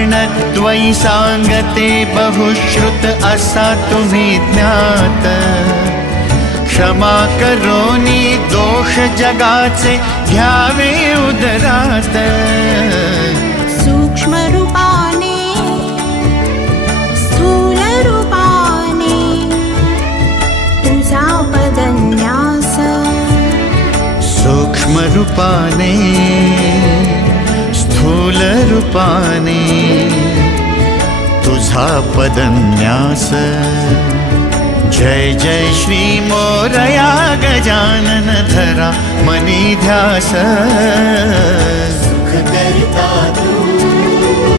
वर्णद्वयी सांगते बहुश्रुत असा तुम्ही ज्ञात। क्षमा करोनी दोष जगाचे घ्यावे उदरात। सूक्ष्म रूपाने स्थूल रूपाने तुझा पदन्यास। सूक्ष्म रूपाने स्थूल रूपाने तुझा पदन्यास। जय जय श्री मोरया गजानन धरा मनी ध्यास। सुख करता तू